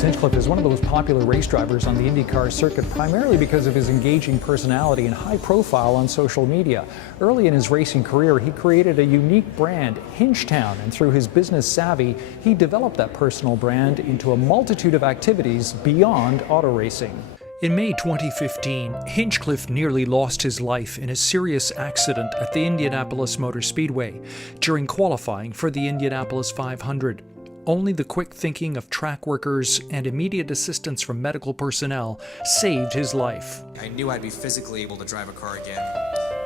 James Hinchcliffe is one of the most popular race drivers on the IndyCar circuit, primarily because of his engaging personality and high profile on social media. Early in his racing career, he created a unique brand, Hinchtown, and through his business savvy, he developed that personal brand into a multitude of activities beyond auto racing. In May 2015, Hinchcliffe nearly lost his life in a serious accident at the Indianapolis Motor Speedway during qualifying for the Indianapolis 500. Only the quick thinking of track workers and immediate assistance from medical personnel saved his life. I knew I'd be physically able to drive a car again,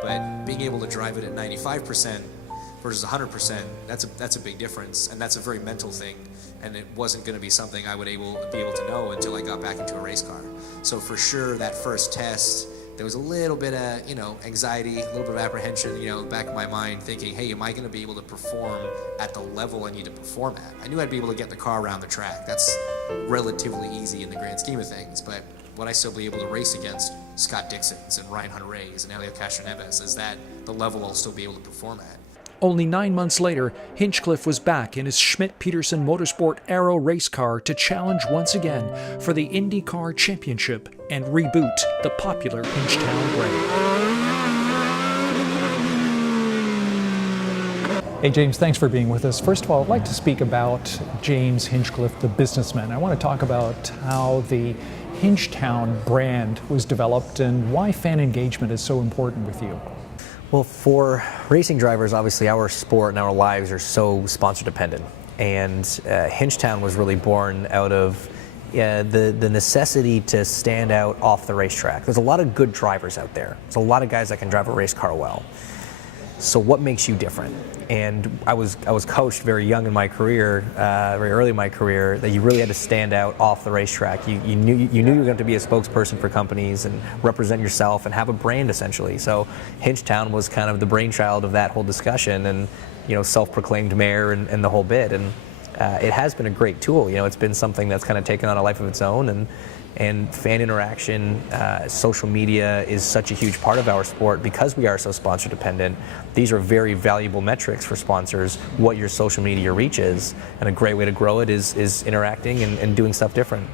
but being able to drive it at 95% versus 100%, that's a big difference, and that's a very mental thing, and it wasn't going to be something I would be able to know until I got back into a race car. So for sure, that first test, there was a little bit of, anxiety, a little bit of apprehension, back in my mind, thinking, hey, am I going to be able to perform at the level I need to perform at? I knew I'd be able to get the car around the track. That's relatively easy in the grand scheme of things, but would I still be able to race against Scott Dixon's and Ryan Hunter-Reay's and Helio Castroneves? Is that the level I'll still be able to perform at? Only 9 months later, Hinchcliffe was back in his Schmidt-Peterson Motorsport Aero race car to challenge once again for the IndyCar Championship and reboot the popular Hinchtown brand. Hey James, thanks for being with us. First of all, I'd like to speak about James Hinchcliffe, the businessman. I want to talk about how the Hinchtown brand was developed and why fan engagement is so important with you. Well, for racing drivers, obviously our sport and our lives are so sponsor dependent, and Hinchtown was really born out of the necessity to stand out off the racetrack. There's a lot of good drivers out there. There's a lot of guys that can drive a race car well. So what makes you different? And I was coached very young in my career, very early in my career, that you really had to stand out off the racetrack. You knew you were going to be a spokesperson for companies and represent yourself and have a brand essentially. So Hinchtown was kind of the brainchild of that whole discussion, and self-proclaimed mayor and the whole bit. And it has been a great tool. It's been something that's kind of taken on a life of its own, and fan interaction, social media is such a huge part of our sport because we are so sponsor dependent. These are very valuable metrics for sponsors, what your social media reach is, and a great way to grow it is interacting and doing stuff different.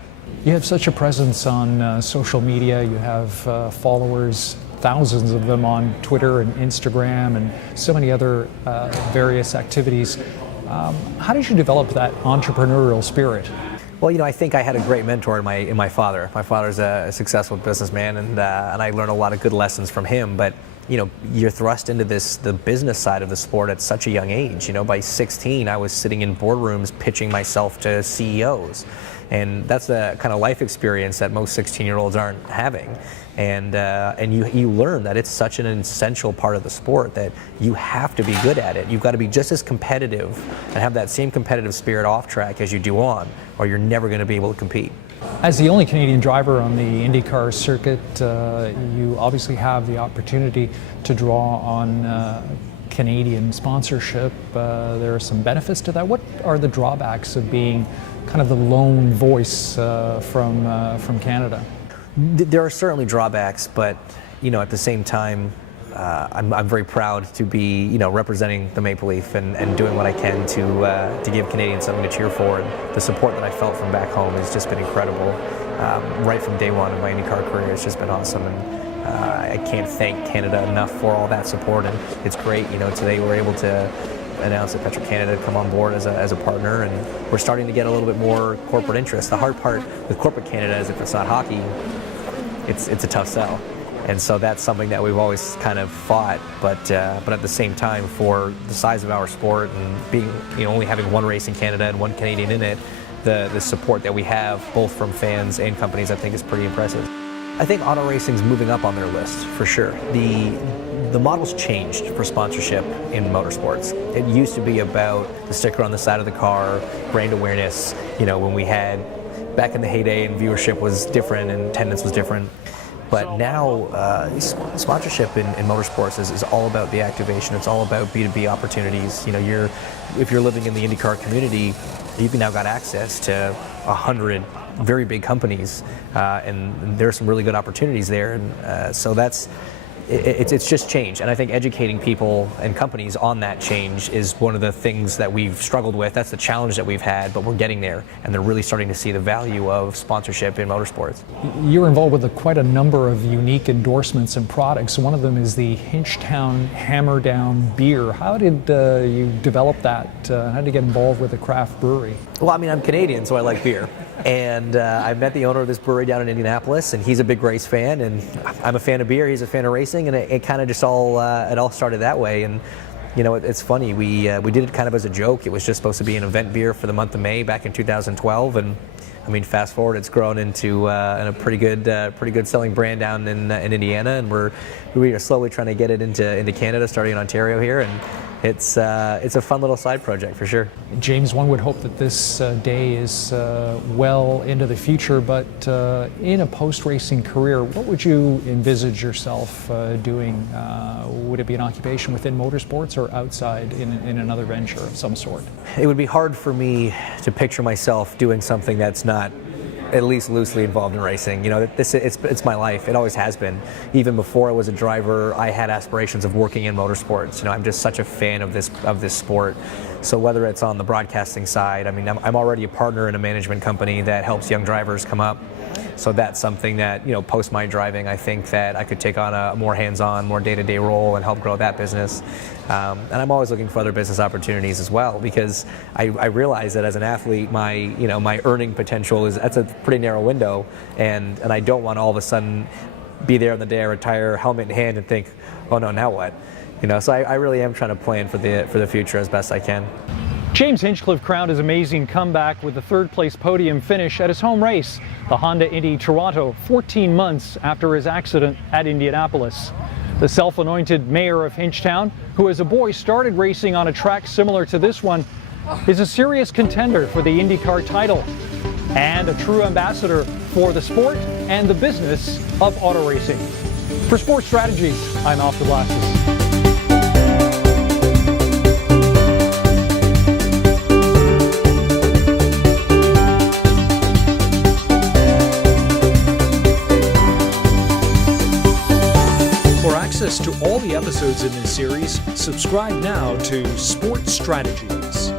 You have such a presence on social media. You have followers, thousands of them on Twitter and Instagram and so many other various activities. How did you develop that entrepreneurial spirit? Well, I think I had a great mentor in my father. My father's a successful businessman, and I learned a lot of good lessons from him. But you're thrust into the business side of the sport at such a young age. By 16, I was sitting in boardrooms pitching myself to CEOs, and that's the kind of life experience that most 16-year-olds aren't having. And you learn that it's such an essential part of the sport that you have to be good at it. You've got to be just as competitive and have that same competitive spirit off track as you do on, or you're never going to be able to compete. As the only Canadian driver on the IndyCar circuit, you obviously have the opportunity to draw on Canadian sponsorship. There are some benefits to that. What are the drawbacks of being kind of the lone voice from Canada? There are certainly drawbacks, but at the same time, I'm very proud to be representing the Maple Leaf and doing what I can to give Canadians something to cheer for. And the support that I felt from back home has just been incredible. Right from day one of my IndyCar career, it's just been awesome, and I can't thank Canada enough for all that support. And it's great. Today we're able to announce that Petro-Canada come on board as a partner, and we're starting to get a little bit more corporate interest. The hard part with corporate Canada is if it's not hockey, it's a tough sell. And so that's something that we've always kind of fought, but at the same time, for the size of our sport and being only having one race in Canada and one Canadian in it, the support that we have both from fans and companies, I think, is pretty impressive. I think auto racing's moving up on their list for sure. The model's changed for sponsorship in motorsports. It used to be about the sticker on the side of the car, brand awareness. When we had back in the heyday and viewership was different and attendance was different. But now sponsorship in motorsports is all about the activation. It's all about B2B opportunities. If you're living in the IndyCar community, you've now got access to 100 very big companies, and there are some really good opportunities there. And so it's just change, and I think educating people and companies on that change is one of the things that we've struggled with. That's the challenge that we've had, but we're getting there, and they're really starting to see the value of sponsorship in motorsports. You're involved with quite a number of unique endorsements and products. One of them is the Hinchtown Hammer Down beer. How did you develop that? How did you get involved with a craft brewery? Well, I mean, I'm Canadian, so I like beer. And I met the owner of this brewery down in Indianapolis, and he's a big race fan, and I'm a fan of beer, he's a fan of racing, and it kind of just it all started that way. And you know, it's funny, we did it kind of as a joke. It was just supposed to be an event beer for the month of May back in 2012, and I mean, fast forward, it's grown into a pretty good selling brand down in Indiana, and we are slowly trying to get it into Canada, starting in Ontario here, and it's a fun little side project for sure. James, one would hope that this day is well into the future, but in a post-racing career, what would you envisage yourself doing? Would it be an occupation within motorsports or outside in another venture of some sort? It would be hard for me to picture myself doing something that's not at least loosely involved in racing. You know, it's my life. It always has been. Even before I was a driver, I had aspirations of working in motorsports. You know, I'm just such a fan of this sport. So whether it's on the broadcasting side, I mean, I'm already a partner in a management company that helps young drivers come up. So that's something that, you know, post my driving, I think that I could take on a more hands-on, more day-to-day role and help grow that business. And I'm always looking for other business opportunities as well, because I realize that as an athlete, my earning potential that's a pretty narrow window, and I don't want all of a sudden be there on the day I retire, helmet in hand, and think, oh no, now what? You know, so I really am trying to plan for the future as best I can. James Hinchcliffe crowned his amazing comeback with the third-place podium finish at his home race, the Honda Indy Toronto, 14 months after his accident at Indianapolis. The self-anointed mayor of Hinchtown, who as a boy started racing on a track similar to this one, is a serious contender for the IndyCar title and a true ambassador for the sport and the business of auto racing. For Sports Strategies, I'm Alfred Lasses. For access to all the episodes in this series, subscribe now to Sports Strategies.